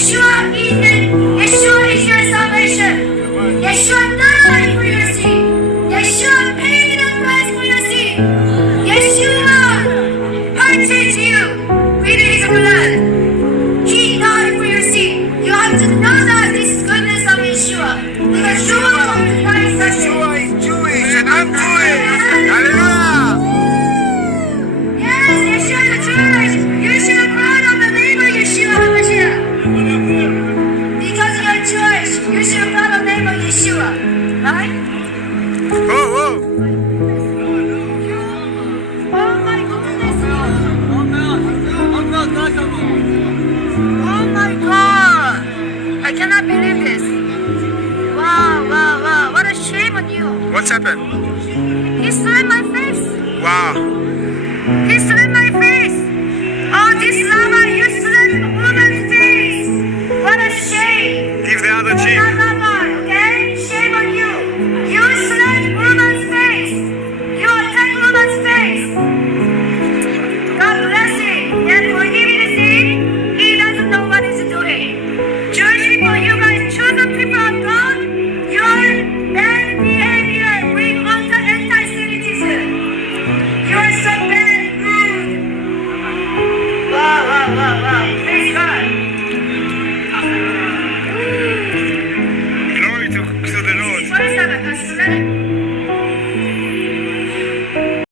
Yeshua is your salvation. Yeshua died for your sin. Yeshua paid the price for your sin. Yeshua purchased you with his blood. He died for your sin. You have to know that this is goodness of Yeshua. Because you will recognize that Yeshua is Jewish and I'm Jewish. Hallelujah. Yes, Yeshua is Jewish. You should be proud of the name of Yeshua HaMashiach. Because you're Jewish, you should be proud of the name of Yeshua. Right? Whoa, whoa. Oh my goodness. Oh my God. I cannot believe this. Wow. What a shame on you. What's happened? He slapped my face. Wow.